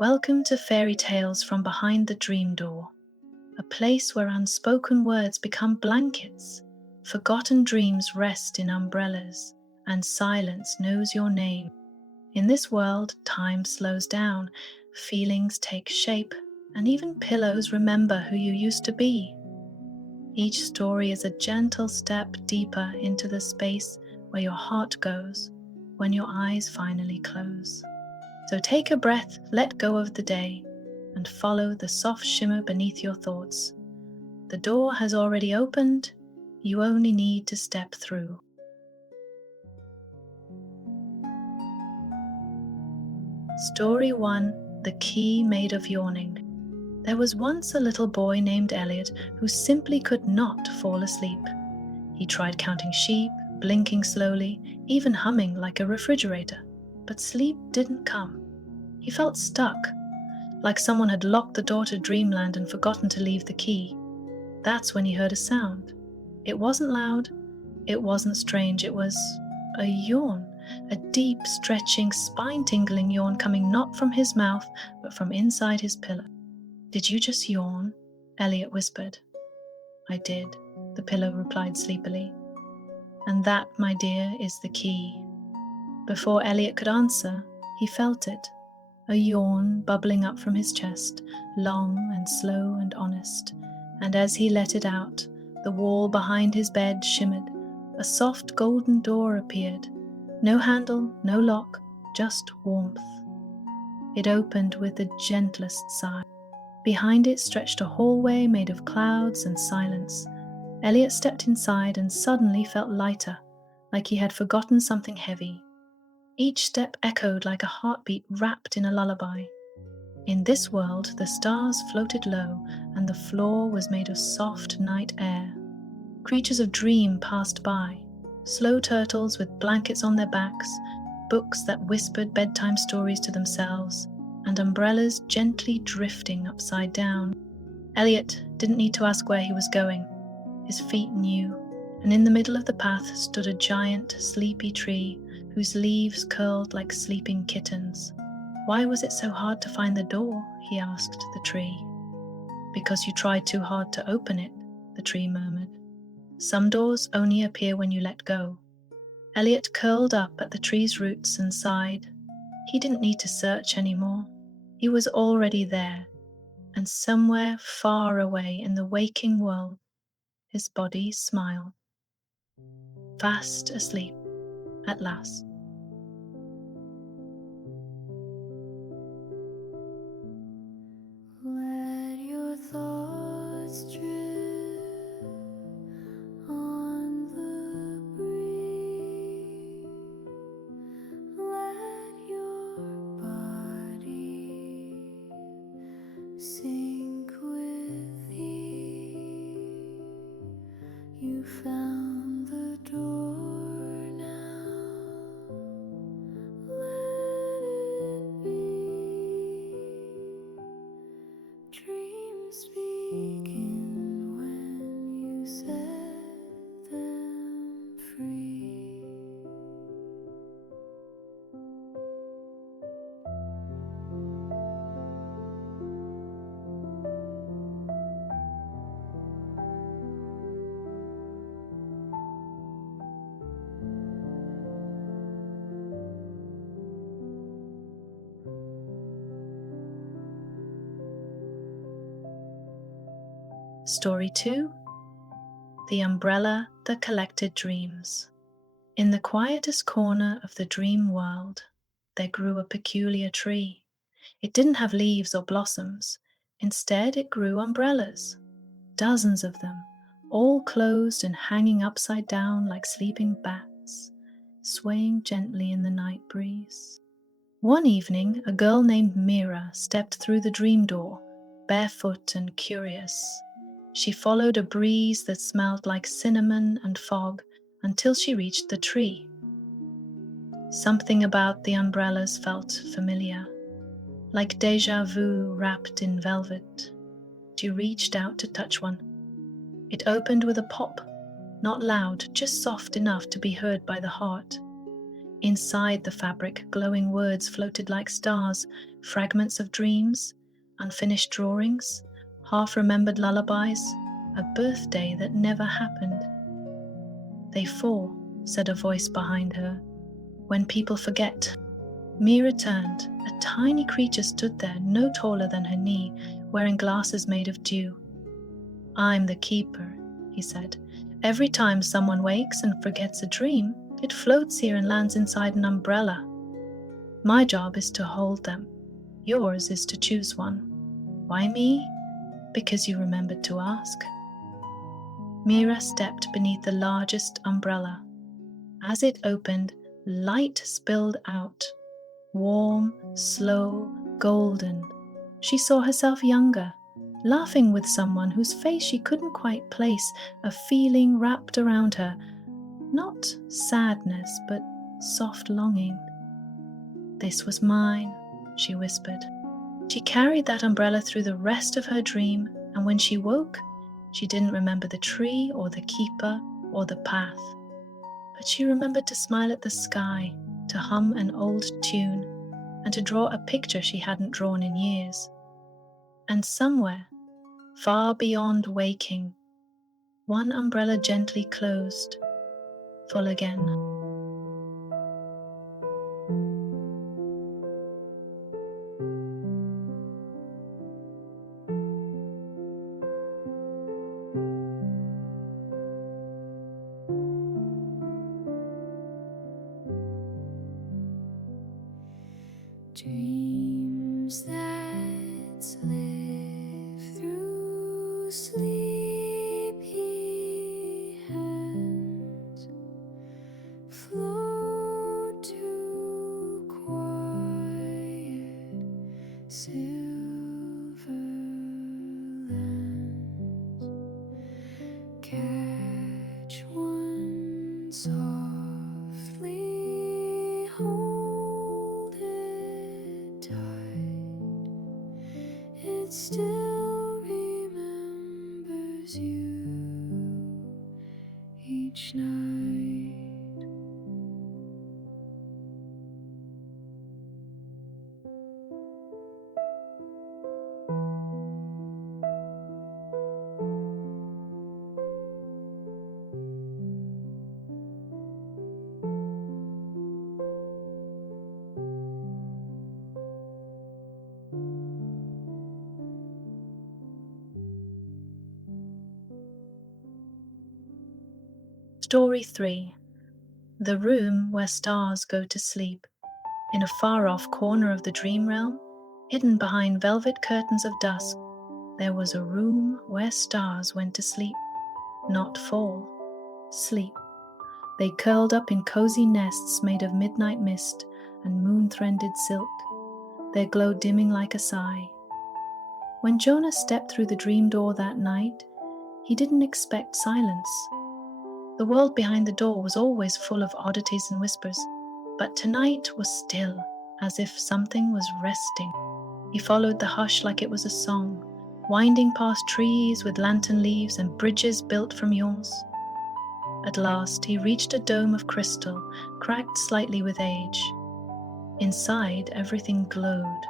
Welcome to Fairy Tales from Behind the Dream Door, a place where unspoken words become blankets, forgotten dreams rest in umbrellas, and silence knows your name. In this world, time slows down, feelings take shape, and even pillows remember who you used to be. Each story is a gentle step deeper into the space where your heart goes when your eyes finally close. So take a breath, let go of the day, and follow the soft shimmer beneath your thoughts. The door has already opened, you only need to step through. Story 1: The Key Made of Yawning. There was once a little boy named Elliot who simply could not fall asleep. He tried counting sheep, blinking slowly, even humming like a refrigerator, but sleep didn't come. He felt stuck, like someone had locked the door to dreamland and forgotten to leave the key. That's when he heard a sound. It wasn't loud, it wasn't strange, it was a yawn, a deep, stretching, spine-tingling yawn coming not from his mouth, but from inside his pillow. "Did you just yawn?" Elliot whispered. "I did," the pillow replied sleepily. "And that, my dear, is the key." Before Elliot could answer, he felt it. A yawn bubbling up from his chest, long and slow and honest, and as he let it out, the wall behind his bed shimmered. A soft golden door appeared. No handle, no lock, just warmth. It opened with the gentlest sigh. Behind it stretched a hallway made of clouds and silence. Elliot stepped inside and suddenly felt lighter, like he had forgotten something heavy. Each step echoed like a heartbeat wrapped in a lullaby. In this world, the stars floated low, and the floor was made of soft night air. Creatures of dream passed by, slow turtles with blankets on their backs, books that whispered bedtime stories to themselves, and umbrellas gently drifting upside down. Elliot didn't need to ask where he was going. His feet knew, and in the middle of the path stood a giant, sleepy tree whose leaves curled like sleeping kittens. "Why was it so hard to find the door?" he asked the tree. "Because you tried too hard to open it," the tree murmured. "Some doors only appear when you let go." Elliot curled up at the tree's roots and sighed. He didn't need to search anymore. He was already there, and somewhere far away in the waking world, his body smiled. Fast asleep, at last. Let your thoughts drift on the breeze. Let your body sink with ease. You found the door now. Let it be. Dreams begin when you set them free. Story 2: The Umbrella That Collected Dreams. In the quietest corner of the dream world, there grew a peculiar tree. It didn't have leaves or blossoms. Instead, it grew umbrellas. Dozens of them, all closed and hanging upside down like sleeping bats, swaying gently in the night breeze. One evening, a girl named Mira stepped through the dream door, barefoot and curious. She followed a breeze that smelled like cinnamon and fog until she reached the tree. Something about the umbrellas felt familiar, like déjà vu wrapped in velvet. She reached out to touch one. It opened with a pop, not loud, just soft enough to be heard by the heart. Inside the fabric, glowing words floated like stars, fragments of dreams, unfinished drawings, half-remembered lullabies, a birthday that never happened. "They fall," said a voice behind her, "when people forget." Mira turned. A tiny creature stood there, no taller than her knee, wearing glasses made of dew. "I'm the keeper," he said. "Every time someone wakes and forgets a dream, it floats here and lands inside an umbrella. My job is to hold them. Yours is to choose one. Why me? Because you remembered to ask." Mira stepped beneath the largest umbrella. As it opened, light spilled out. Warm, slow, golden. She saw herself younger, laughing with someone whose face she couldn't quite place, a feeling wrapped around her. Not sadness, but soft longing. "This was mine," she whispered. She carried that umbrella through the rest of her dream, and when she woke, she didn't remember the tree or the keeper or the path. But she remembered to smile at the sky, to hum an old tune, and to draw a picture she hadn't drawn in years. And somewhere, far beyond waking, one umbrella gently closed, full again. Dreams that slip through sleepy hands float to quiet silver lands. Catch one softly, hold it tight. It still remembers you each night. Story 3. The room where stars go to sleep. In a far-off corner of the dream realm, hidden behind velvet curtains of dusk, there was a room where stars went to sleep. Not fall, sleep. They curled up in cozy nests made of midnight mist and moon-threaded silk, their glow dimming like a sigh. When Jonah stepped through the dream door that night, he didn't expect silence. The world behind the door was always full of oddities and whispers, but tonight was still, as if something was resting. He followed the hush like it was a song, winding past trees with lantern leaves and bridges built from yawns. At last, he reached a dome of crystal, cracked slightly with age. Inside, everything glowed,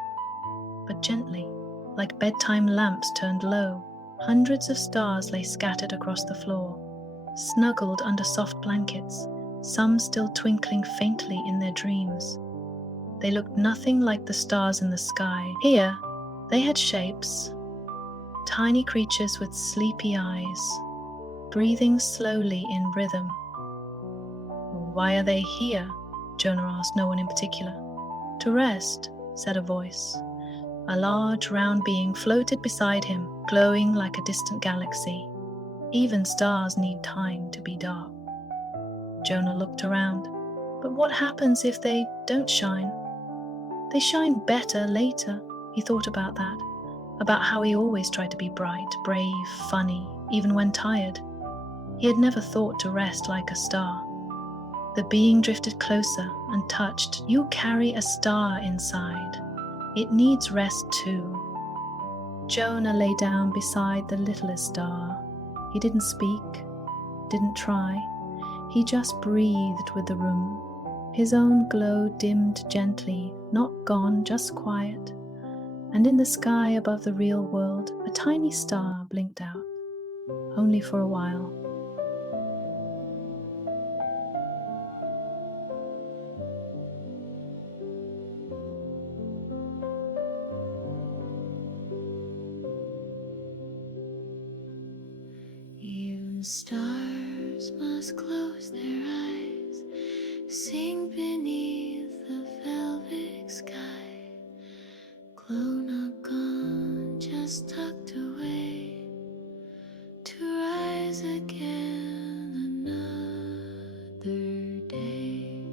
but gently, like bedtime lamps turned low. Hundreds of stars lay scattered across the floor, snuggled under soft blankets, some still twinkling faintly in their dreams. They looked nothing like the stars in the sky. Here, they had shapes, tiny creatures with sleepy eyes, breathing slowly in rhythm. "Why are they here?" Jonah asked no one in particular. "To rest," said a voice. A large, round being floated beside him, glowing like a distant galaxy. Even stars need time to be dark. Jonah looked around. But what happens if they don't shine? They shine better later. He thought about that, about how he always tried to be bright, brave, funny, even when tired. He had never thought to rest like a star. The being drifted closer and touched. "You carry a star inside. It needs rest too." Jonah lay down beside the littlest star. He didn't speak, didn't try. He just breathed with the room. His own glow dimmed gently, not gone, just quiet. and in the sky above the real world, a tiny star blinked out, only for a while. Even stars must close their eyes, sink beneath the velvet sky. Glow not gone, just tucked away, to rise again another day.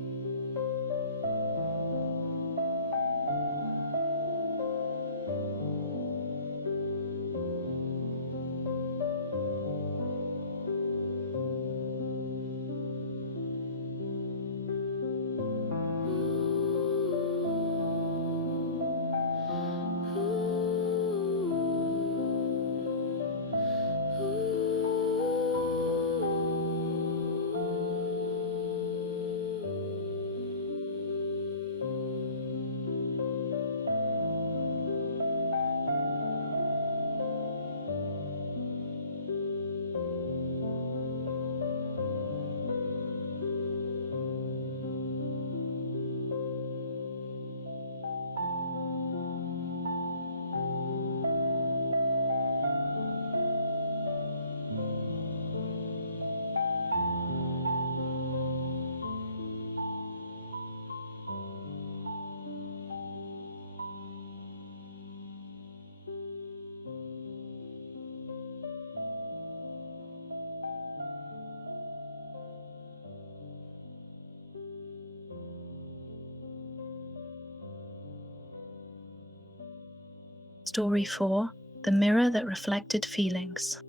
Story 4: The Mirror That Reflected Feelings.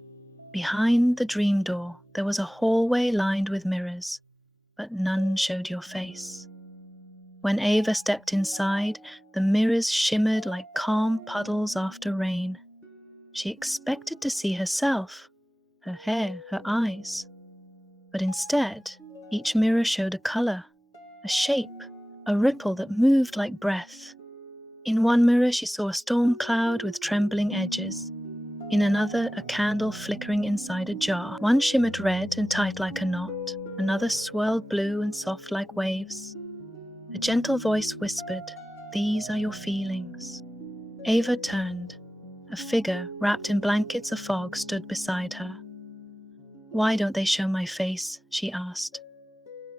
Behind the dream door, there was a hallway lined with mirrors, but none showed your face. When Ava stepped inside, the mirrors shimmered like calm puddles after rain. She expected to see herself, her hair, her eyes. But instead, each mirror showed a color, a shape, a ripple that moved like breath. In one mirror, she saw a storm cloud with trembling edges. In another, a candle flickering inside a jar. One shimmered red and tight like a knot. Another swirled blue and soft like waves. A gentle voice whispered, "These are your feelings." Ava turned. A figure wrapped in blankets of fog stood beside her. "Why don't they show my face?" she asked.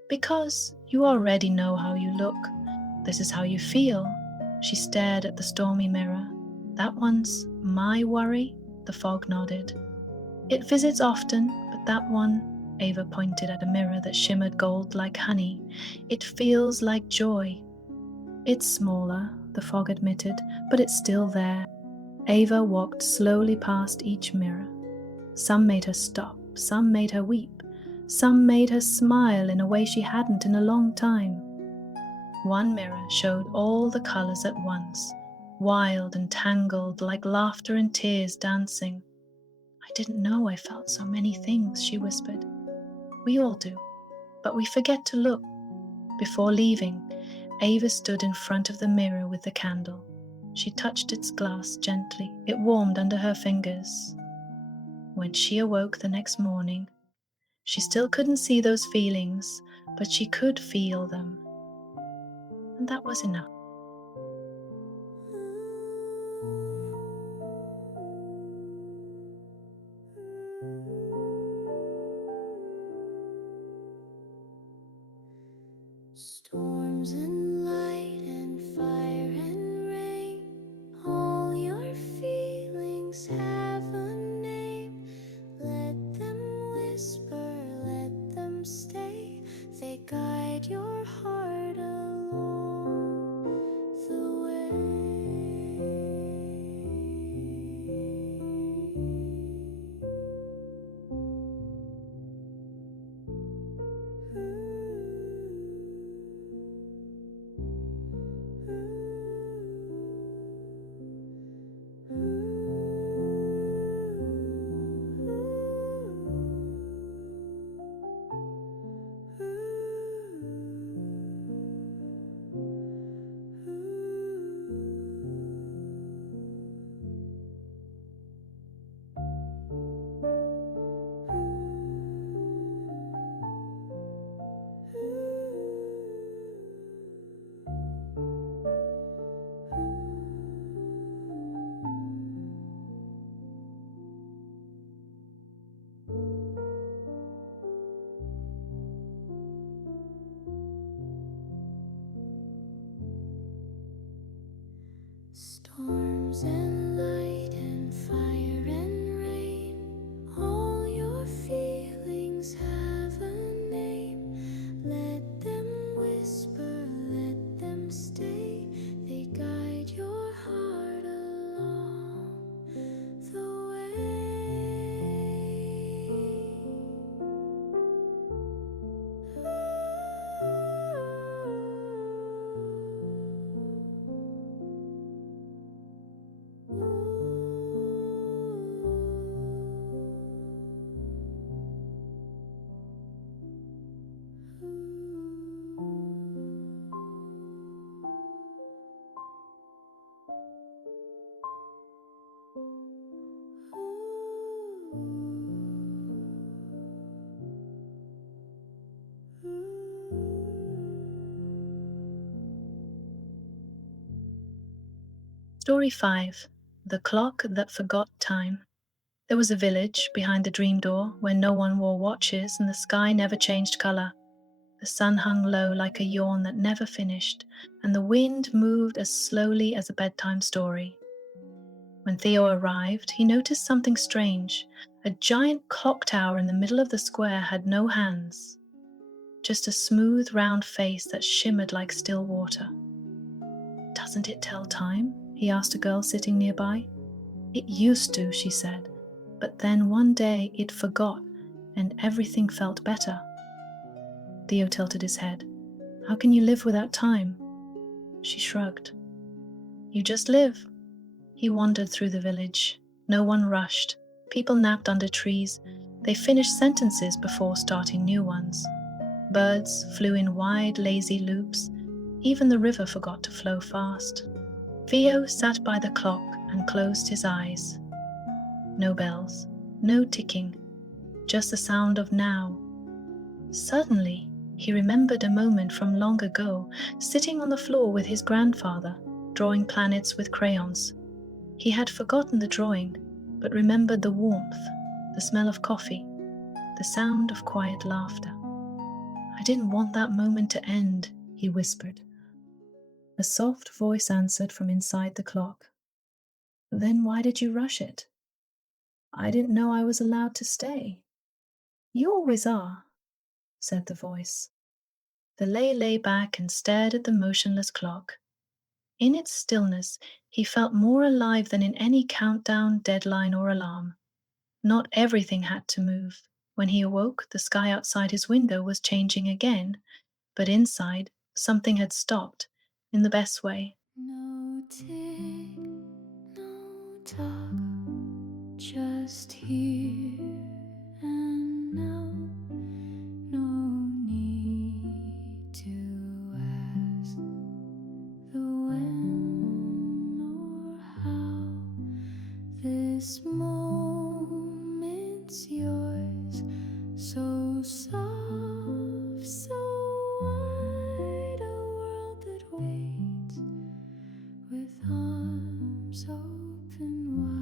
"Because you already know how you look. This is how you feel." She stared at the stormy mirror. "That one's my worry?" The fog nodded. "It visits often, but that one," Ava pointed at a mirror that shimmered gold like honey, "it feels like joy." "It's smaller," the fog admitted, "but it's still there." Ava walked slowly past each mirror. Some made her stop, some made her weep, some made her smile in a way she hadn't in a long time. One mirror showed all the colors at once, wild and tangled like laughter and tears dancing. "I didn't know I felt so many things," she whispered. "We all do, but we forget to look." Before leaving, Ava stood in front of the mirror with the candle. She touched its glass gently. It warmed under her fingers. When she awoke the next morning, she still couldn't see those feelings, but she could feel them. And that was enough. Storms and light and fire and rain, all your feelings have a name. Let them whisper, let them stay. They guide your heart along the way. Storms and light and fire and rain, all your feelings have a name. Let them whisper, let them stay. They guide your heart along the Story 5. The Clock That Forgot Time. There was a village behind the dream door where no one wore watches and the sky never changed color. The sun hung low like a yawn that never finished, and the wind moved as slowly as a bedtime story. When Theo arrived, he noticed something strange. A giant clock tower in the middle of the square had no hands, just a smooth, round face that shimmered like still water. "Doesn't it tell time?" he asked a girl sitting nearby. "It used to," she said, "but then one day it forgot, and everything felt better." Theo tilted his head. "How can you live without time?" She shrugged. "You just live." He wandered through the village. No one rushed. People napped under trees. They finished sentences before starting new ones. Birds flew in wide, lazy loops. Even the river forgot to flow fast. Theo sat by the clock and closed his eyes. No bells, no ticking, just the sound of now. Suddenly, he remembered a moment from long ago, sitting on the floor with his grandfather, drawing planets with crayons. He had forgotten the drawing, but remembered the warmth, the smell of coffee, the sound of quiet laughter. "I didn't want that moment to end," he whispered. A soft voice answered from inside the clock. "Then why did you rush it?" "I didn't know I was allowed to stay." "You always are," said the voice. The lay back and stared at the motionless clock. In its stillness, he felt more alive than in any countdown, deadline, or alarm. Not everything had to move. When he awoke, the sky outside his window was changing again, but inside, something had stopped, in the best way. no tick, no tock, just here and now. No need to ask the when or how. This moment's yours, so soft, so wide, a world that waits with arms open wide.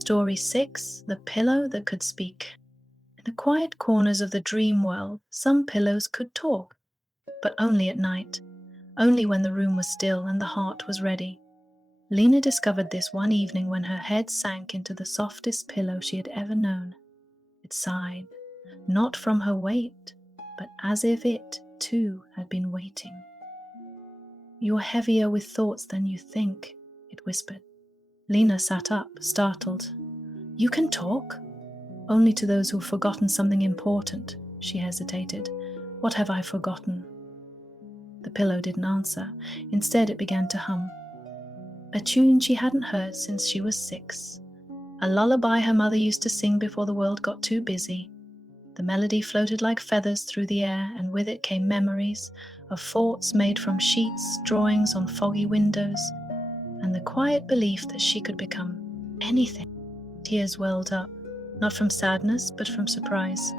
Story 6. The Pillow That Could Speak. In the quiet corners of the dream world, some pillows could talk, but only at night, only when the room was still and the heart was ready. Lena discovered this one evening when her head sank into the softest pillow she had ever known. It sighed, not from her weight, but as if it, too, had been waiting. "You're heavier with thoughts than you think," it whispered. Lena sat up, startled. "You can talk?" "Only to those who've forgotten something important," she hesitated. "What have I forgotten?" The pillow didn't answer. Instead, it began to hum. A tune she hadn't heard since she was 6. A lullaby her mother used to sing before the world got too busy. The melody floated like feathers through the air, and with it came memories of forts made from sheets, drawings on foggy windows, and the quiet belief that she could become anything. Tears welled up, not from sadness, but from surprise.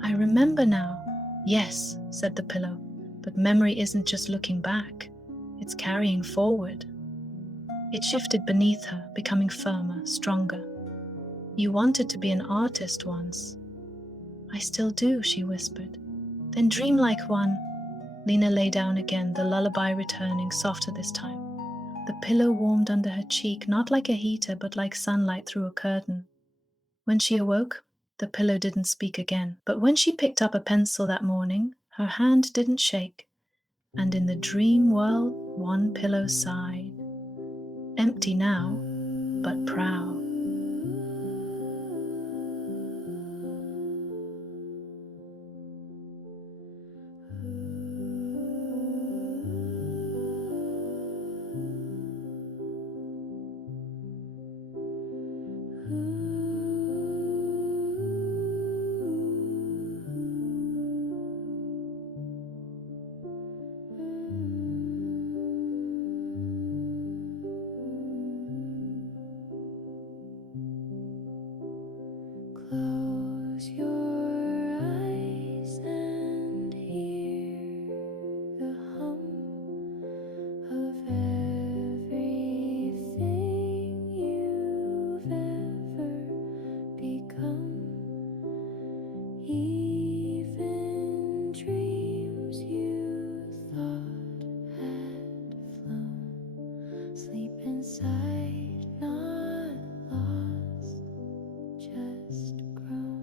"I remember now." "Yes," said the pillow, "but memory isn't just looking back. It's carrying forward." It shifted beneath her, becoming firmer, stronger. "You wanted to be an artist once." "I still do," she whispered. "Then dream like one." Lena lay down again, the lullaby returning, softer this time. The pillow warmed under her cheek, not like a heater, but like sunlight through a curtain. When she awoke, the pillow didn't speak again. But when she picked up a pencil that morning, her hand didn't shake. And in the dream world, one pillow sighed. Empty now, but proud. Close your eyes and hear the hum of everything you've ever become. Even dreams you thought had flown sleep inside, not lost, just grown.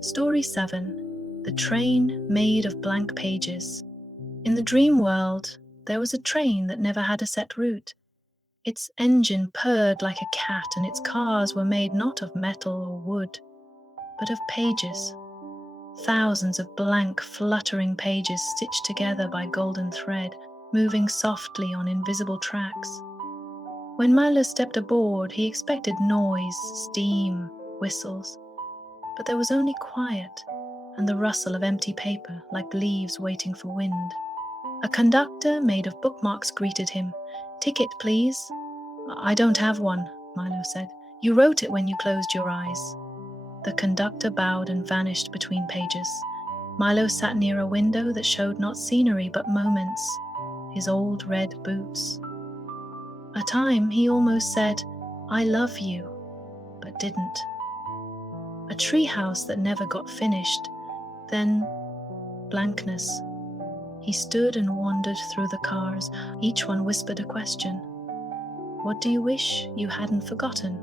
Story 7. The Train Made of Blank Pages. In the dream world, there was a train that never had a set route. Its engine purred like a cat, and its cars were made not of metal or wood, but of pages. Thousands of blank, fluttering pages stitched together by golden thread, moving softly on invisible tracks. When Milo stepped aboard, he expected noise, steam, whistles. But there was only quiet and the rustle of empty paper like leaves waiting for wind. A conductor made of bookmarks greeted him. "Ticket, please." "I don't have one," Milo said. "You wrote it when you closed your eyes." The conductor bowed and vanished between pages. Milo sat near a window that showed not scenery but moments, his old red boots. A time he almost said, "I love you," but didn't. A treehouse that never got finished, then blankness. He stood and wandered through the cars. Each one whispered a question. What do you wish you hadn't forgotten?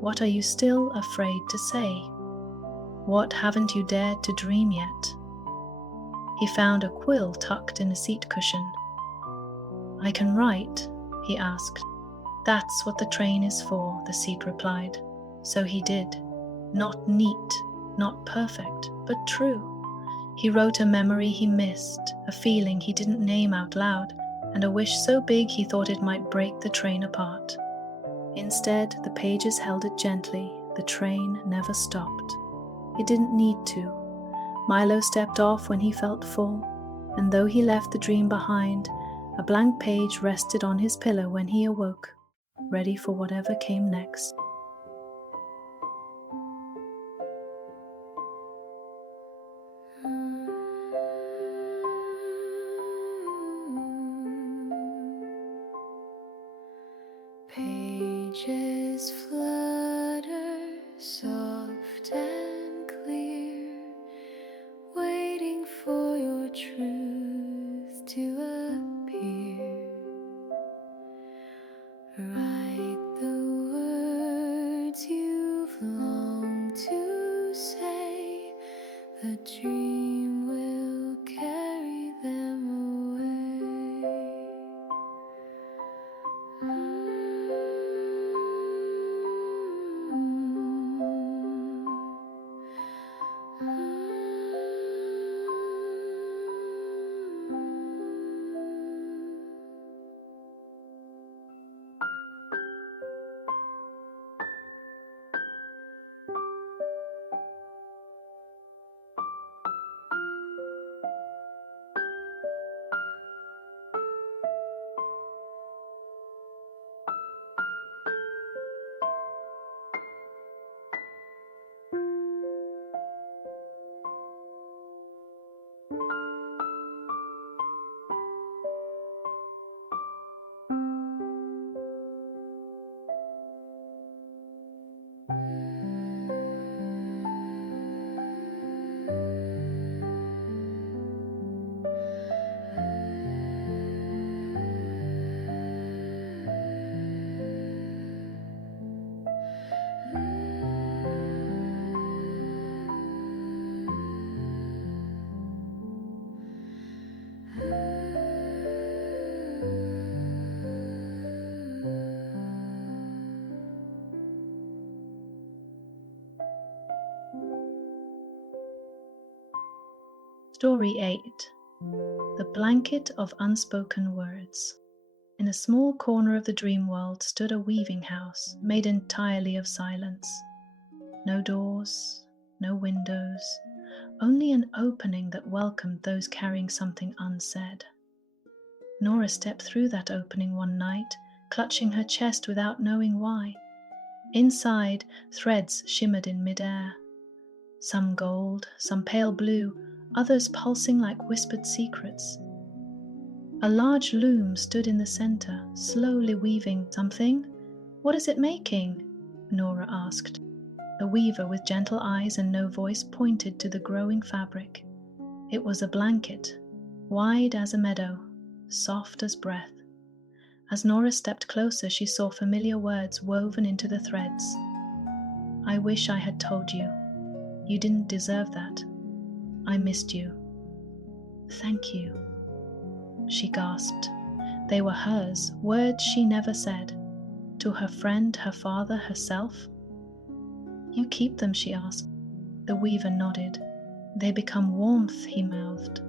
What are you still afraid to say? What haven't you dared to dream yet? He found a quill tucked in a seat cushion. "I can write?" he asked. "That's what the train is for," the seat replied. So he did. Not neat, not perfect, but true. He wrote a memory he missed, a feeling he didn't name out loud, and a wish so big he thought it might break the train apart. Instead, the pages held it gently. The train never stopped. It didn't need to. Milo stepped off when he felt full, and though he left the dream behind, a blank page rested on his pillow when he awoke, ready for whatever came next. Pages flutter, soft and clear, waiting for your truth to appear. Write the words you've longed to say, the dream will carry them away. Story 8. The Blanket of Unspoken Words. In a small corner of the dream world stood a weaving house made entirely of silence. No doors, no windows, only an opening that welcomed those carrying something unsaid. Nora stepped through that opening one night, clutching her chest without knowing why. Inside, threads shimmered in midair. Some gold, some pale blue, others pulsing like whispered secrets. A large loom stood in the center, slowly weaving something. "What is it making?" Nora asked. The weaver, with gentle eyes and no voice, pointed to the growing fabric. It was a blanket, wide as a meadow, soft as breath. As Nora stepped closer, she saw familiar words woven into the threads. "I wish I had told you. You didn't deserve that. I missed you. Thank you." She gasped. They were hers, words she never said. To her friend, her father, herself. "You keep them?" she asked. The weaver nodded. "They become warmth," he mouthed.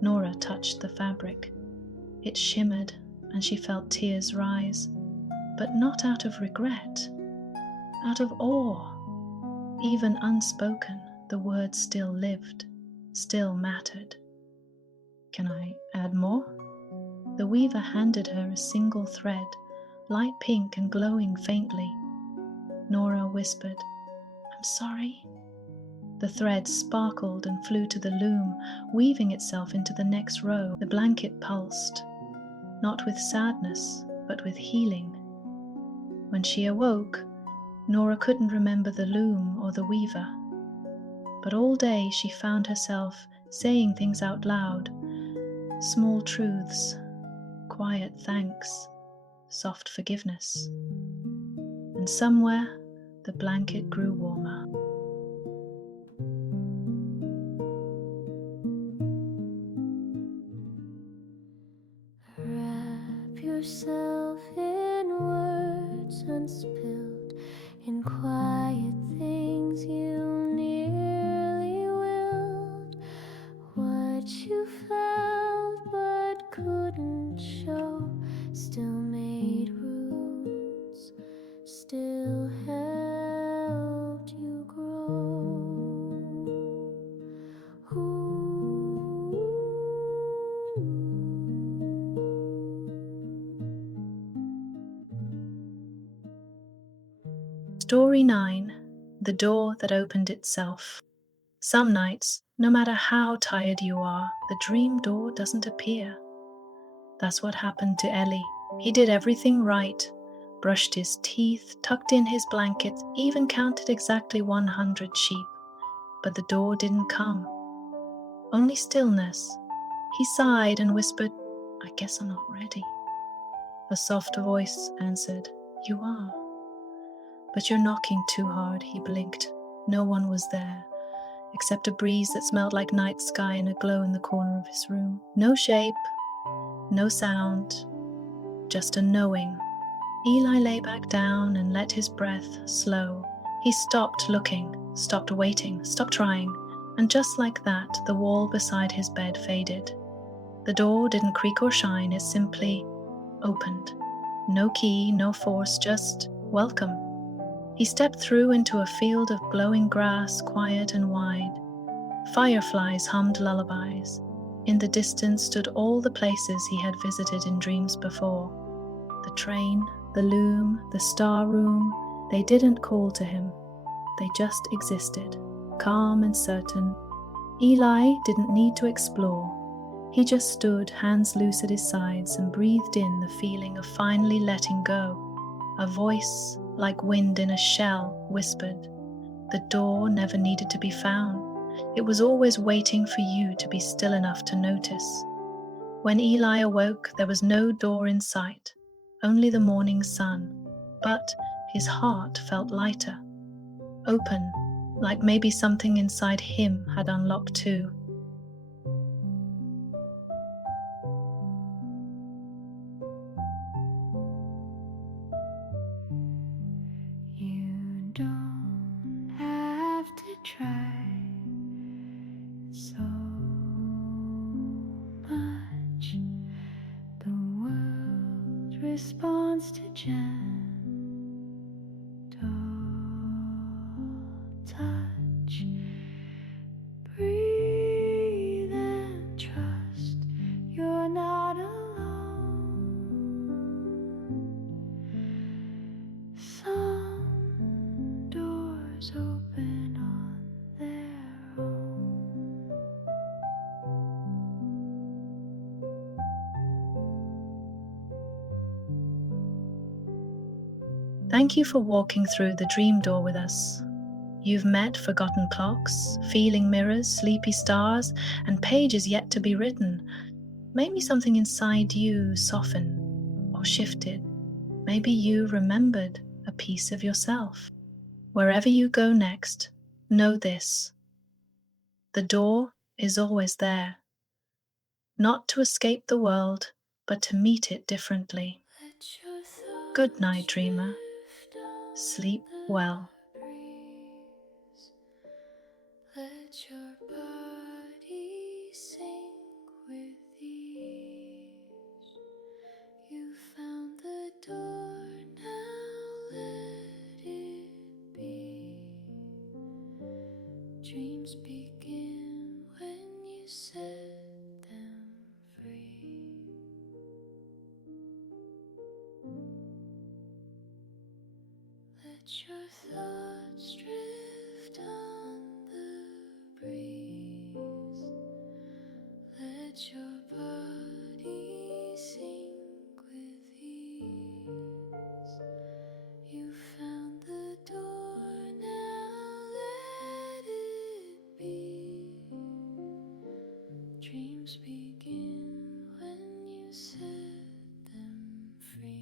Nora touched the fabric. It shimmered, and she felt tears rise, but not out of regret, out of awe. Even unspoken, the words still lived, still mattered. "Can I add more?" The weaver handed her a single thread, light pink and glowing faintly. Nora whispered, "I'm sorry." The thread sparkled and flew to the loom, weaving itself into the next row. The blanket pulsed, not with sadness, but with healing. When she awoke, Nora couldn't remember the loom or the weaver. But all day she found herself saying things out loud, small truths, quiet thanks, soft forgiveness. And somewhere, the blanket grew warmer. Wrap yourself in words unspilled, in quiet things you nearly willed, what you felt but couldn't show. still helped you grow. Ooh. Story 9. The Door That Opened Itself. Some nights, no matter how tired you are, the dream door doesn't appear. That's what happened to Ellie. He did everything right, brushed his teeth, tucked in his blankets, even counted exactly 100 sheep. But the door didn't come. Only stillness. He sighed and whispered, "I guess I'm not ready." A soft voice answered, "You are." "But you're knocking too hard," he blinked. No one was there, except a breeze that smelled like night sky and a glow in the corner of his room. No shape, no sound, just a knowing. Eli lay back down and let his breath slow. He stopped looking, stopped waiting, stopped trying, and just like that, the wall beside his bed faded. The door didn't creak or shine, it simply opened. No key, no force, just welcome. He stepped through into a field of glowing grass, quiet and wide. Fireflies hummed lullabies. In the distance stood all the places he had visited in dreams before. The train, the loom, the star room, they didn't call to him. They just existed, calm and certain. Eli didn't need to explore. He just stood, hands loose at his sides, and breathed in the feeling of finally letting go. A voice, like wind in a shell, whispered, "The door never needed to be found. It was always waiting for you to be still enough to notice." When Eli awoke, there was no door in sight, only the morning sun. But his heart felt lighter, open, like maybe something inside him had unlocked too. You don't have to try so much. The world responds to gentle touch. Breathe and trust you're not alone. Some doors open on their own. Thank you for walking through the dream door with us. You've met forgotten clocks, feeling mirrors, sleepy stars, and pages yet to be written. Maybe something inside you softened or shifted. Maybe you remembered a piece of yourself. Wherever you go next, know this: the door is always there, not to escape the world, but to meet it differently. Let your thoughts Good night, dreamer. drift on Sleep the well. breeze. Let your body sink with ease. You found the door, now let it be. Dreams begin when you set them free. Let your thoughts drift on the breeze. Let your body sink with ease. You found the door, now let it be. Dreams begin when you set them free.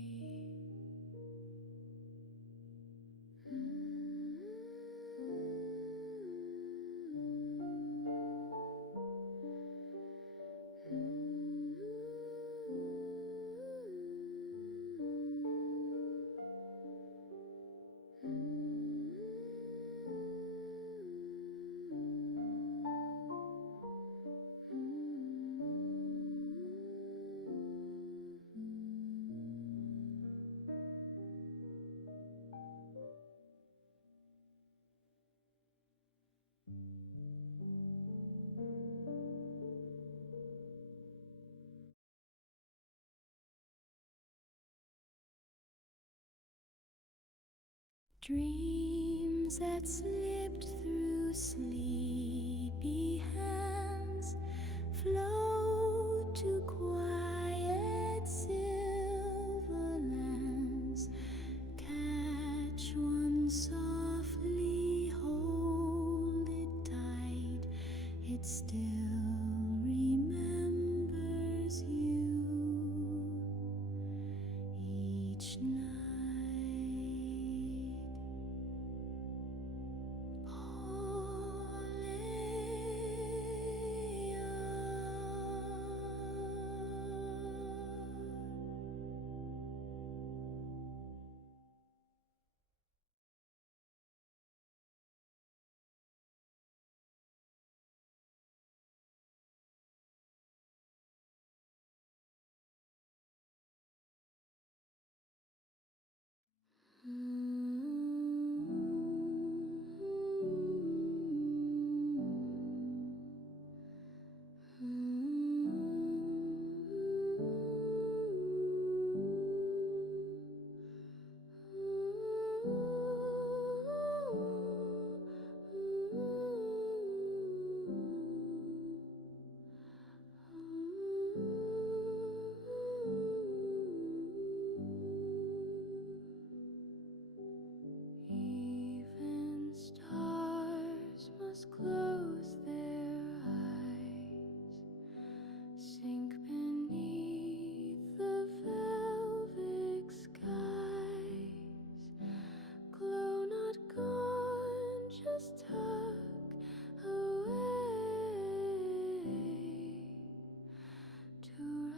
Dreams that slipped through sleepy hands float to quiet silver lands. Catch one softly, hold it tight. It still remembers you each night. Even stars must close their eyes, sink beneath the velvet skies. Glow not gone, just tuck away, to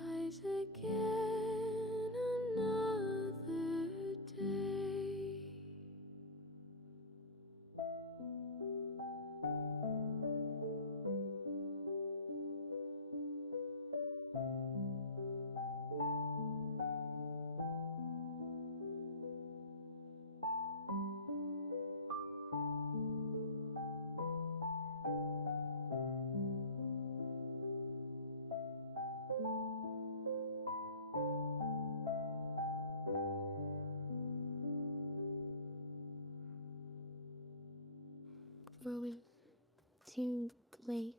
rise again another day. Rowing to lake.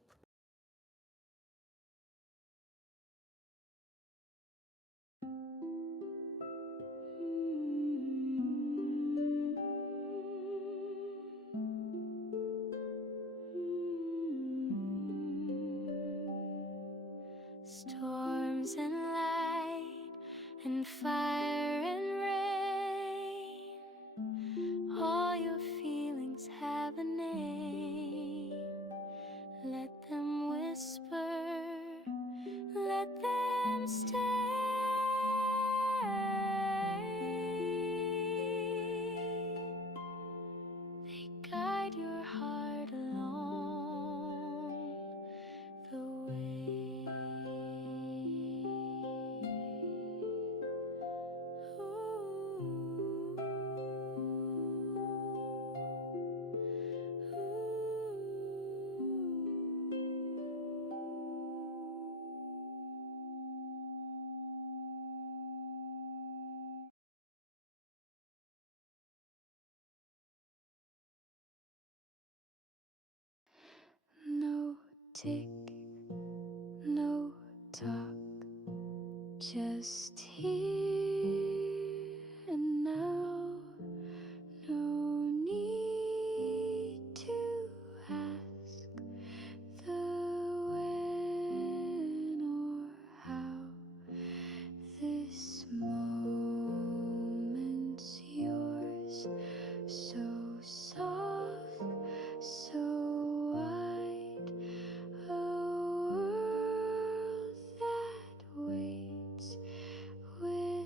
Storms and light and fire and rain, all your feelings have a name. Let them whisper, let them stay. They guide your heart along the way. No tick, no talk, just here and now. No need to ask the when or how. This moment's yours, so soft, so wide, a world that waits with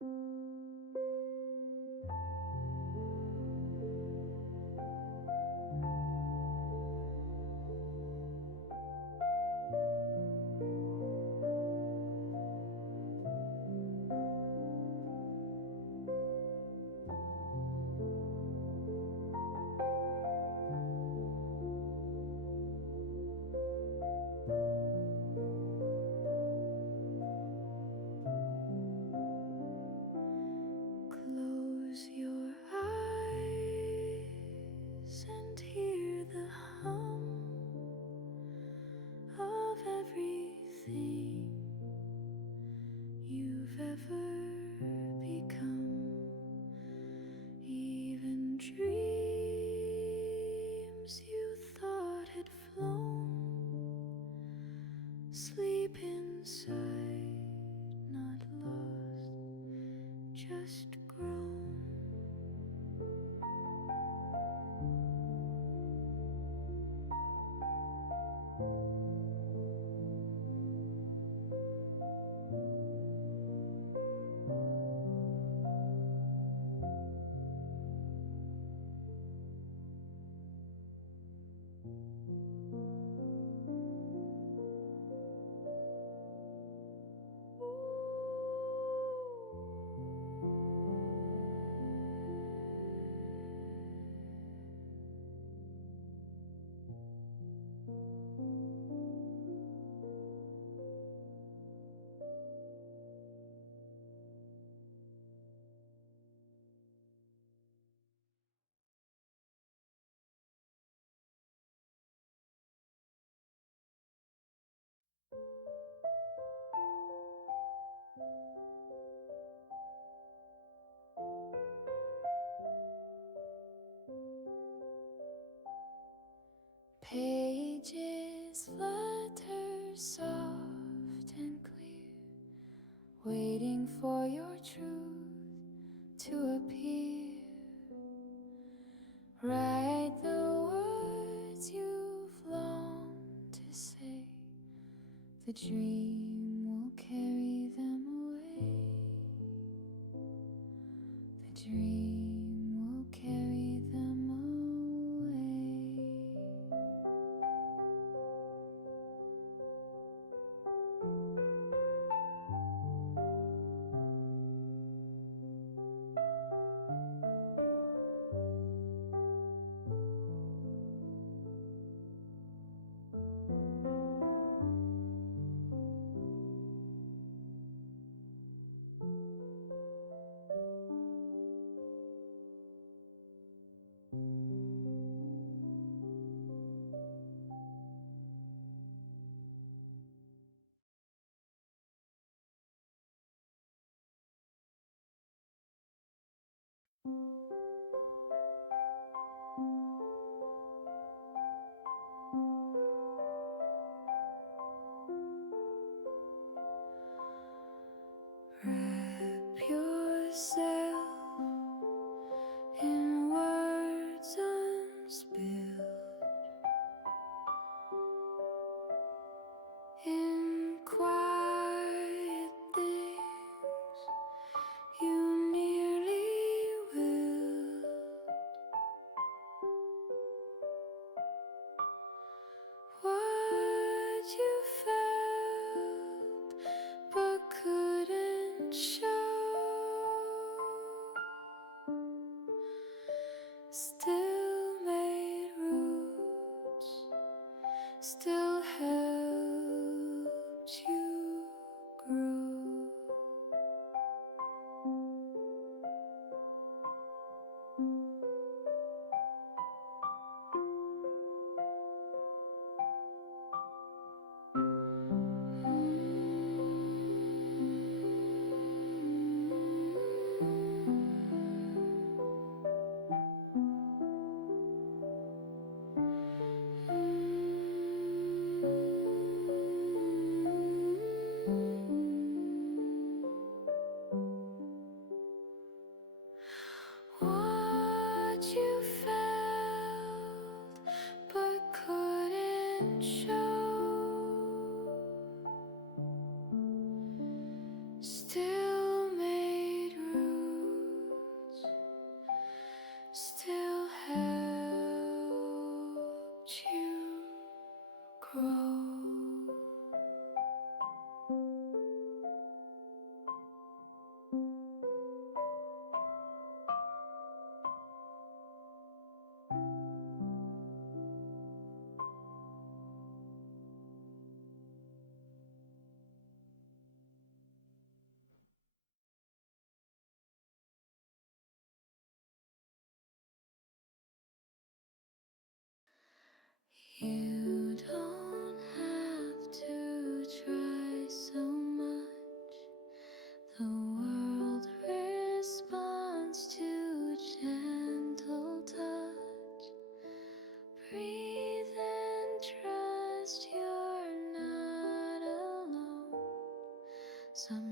Close your eyes and hear the hum of everything you've ever become, even dreams you thought had flown. Sleep inside, not lost, just grown. Pages flutter soft and clear, waiting for your truth to appear. Write the words you've longed to say, the dream will carry them away. The dream will carry them away. Wrap yourself in words unspilled, in quiet things you nearly will. You don't have to try so much. The world responds to gentle touch. Breathe and trust you're not alone. Some